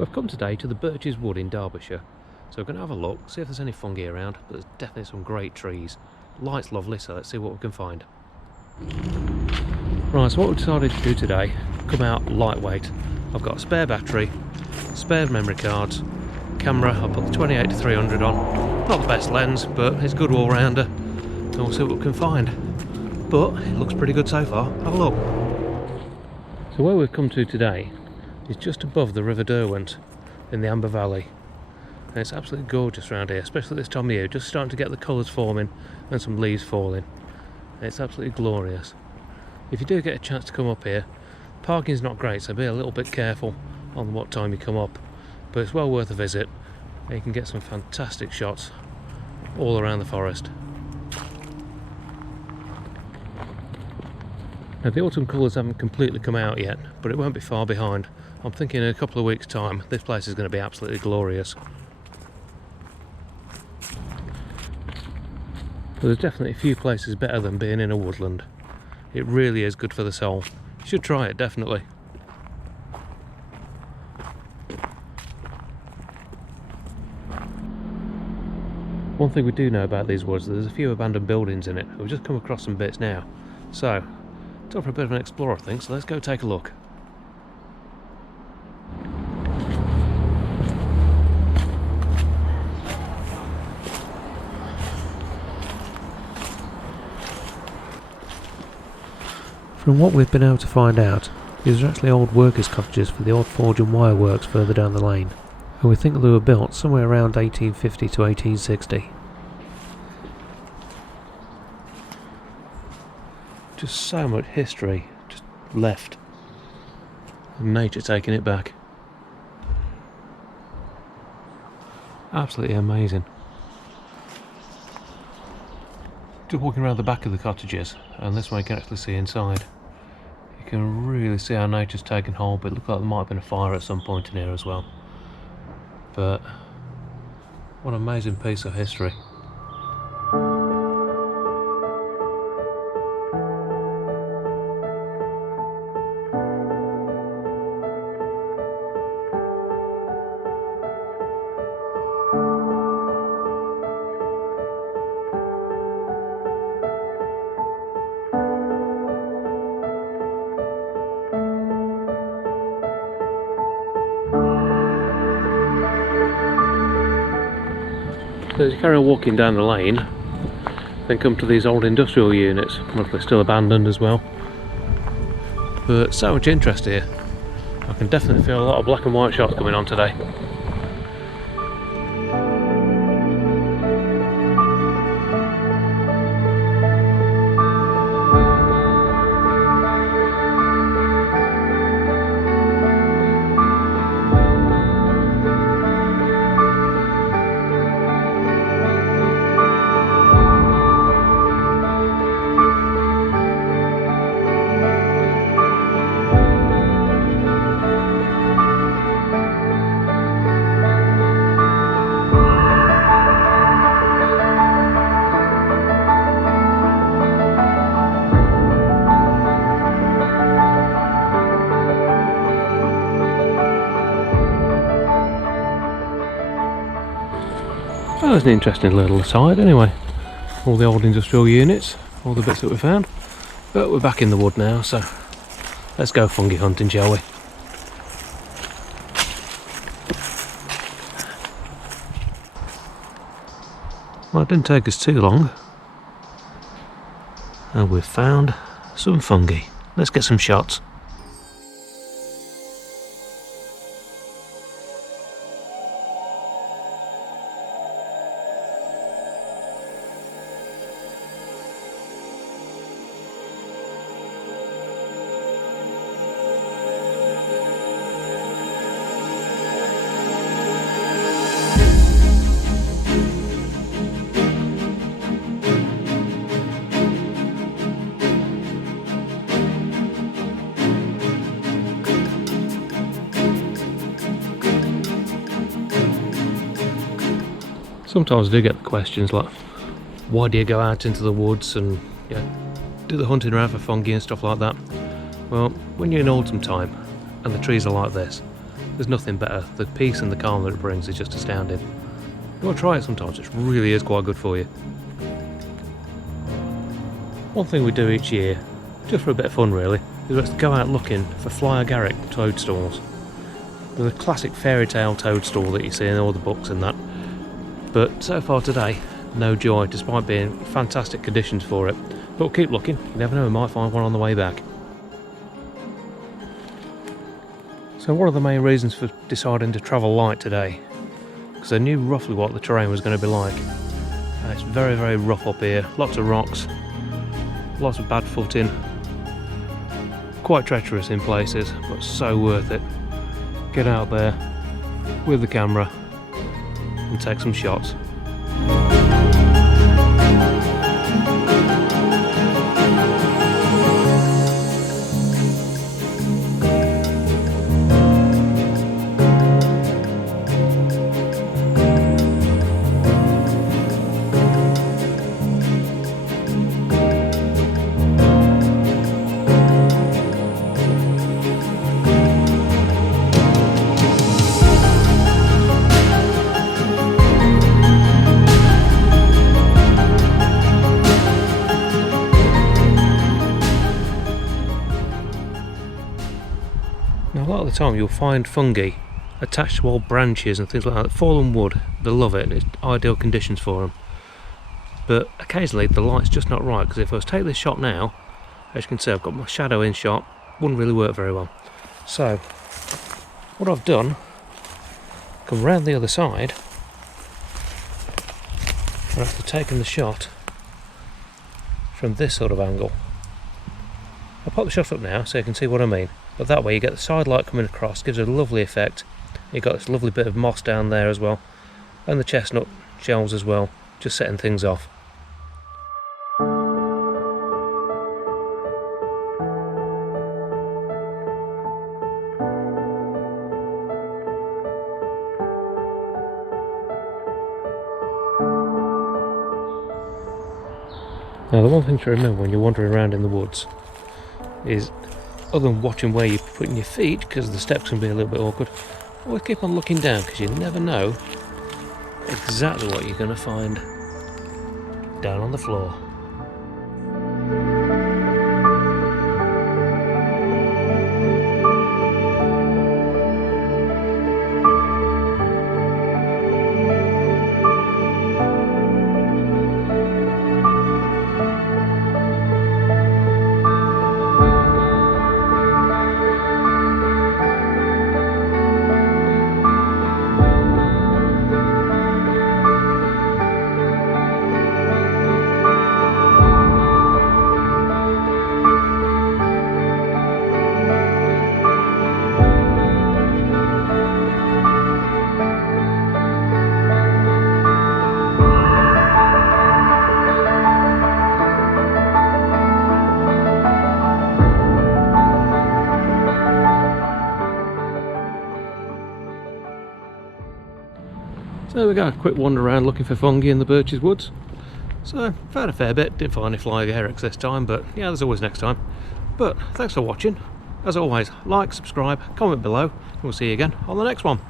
We've come today to the Birches wood in Derbyshire, so we're going to have a look, see if there's any fungi around, but there's definitely some great trees. Light's lovely, so let's see what we can find. Right, so what we decided to do today, come out lightweight. I've got a spare battery, spare memory cards, camera. I'll put the 28-300 on. Not the best lens, but it's a good all-rounder, and we'll see what we can find. But it looks pretty good so far. Have a look. So where we've come to today is just above the River Derwent in the Amber Valley, and it's absolutely gorgeous around here, especially this time of year. Just starting to get the colours forming and some leaves falling. It's absolutely glorious. If you do get a chance to come up here, parking's not great, so be a little bit careful on what time you come up, but it's well worth a visit, and you can get some fantastic shots all around the forest. Now the autumn colours haven't completely come out yet, but it won't be far behind. I'm thinking in a couple of weeks' time this place is going to be absolutely glorious. But there's definitely a few places better than being in a woodland. It really is good for the soul. You should try it, definitely. One thing we do know about these woods, there's a few abandoned buildings in it. We've just come across some bits now. So, time for a bit of an explore, I think, so let's go take a look. From what we've been able to find out, these are actually old workers' cottages for the old forge and wire works further down the lane, and we think they were built somewhere around 1850 to 1860. Just so much history just left, and nature taking it back. Absolutely amazing. Just walking around the back of the cottages, and this way you can actually see inside. You can really see how nature's taken hold, but it looks like there might have been a fire at some point in here as well. But what an amazing piece of history. So as you carry on walking down the lane, then come to these old industrial units. Well, they're still abandoned as well. But so much interest here. I can definitely feel a lot of black and white shots coming on today. That was an interesting little aside anyway. All the old industrial units, all the bits that we found. But we're back in the wood now, so let's go fungi hunting, shall we? Well, it didn't take us too long. And we've found some fungi. Let's get some shots. Sometimes I do get the questions like, why do you go out into the woods and do the hunting around for fungi and stuff like that? Well, when you're in autumn time and the trees are like this, There's nothing better. The peace and the calm that it brings is just astounding. You want to try it sometimes, it really is quite good for you. One thing we do each year, just for a bit of fun really, is let's go out looking for fly agaric toadstools. They're the classic fairy tale toadstool that you see in all the books and that. But so far today, no joy, despite being fantastic conditions for it. But we'll keep looking, you never know, we might find one on the way back. So one of the main reasons for deciding to travel light today, because I knew roughly what the terrain was going to be like. It's very, very rough up here, lots of rocks, lots of bad footing, quite treacherous in places, but so worth it. Get out there with the camera and take some shots. Now a lot of the time you'll find fungi attached to old branches and things like that. Fallen wood, they love it, it's ideal conditions for them. But occasionally the light's just not right, because if I was to take this shot now, as you can see I've got my shadow in shot, wouldn't really work very well. So what I've done, come round the other side, and after taking the shot from this sort of angle. I'll pop the shot up now so you can see what I mean. But that way you get the side light coming across, gives it a lovely effect. You've got this lovely bit of moss down there as well, and the chestnut shells as well, just setting things off. Now the one thing to remember when you're wandering around in the woods is, other than watching where you're putting your feet, because the steps can be a little bit awkward, always keep on looking down, because you never know exactly what you're going to find down on the floor. So there we go, a quick wander around looking for fungi in the Birches woods. So, found a fair bit, didn't find any fly agarics this time, but yeah, there's always next time. But thanks for watching. As always, like, subscribe, comment below, and we'll see you again on the next one.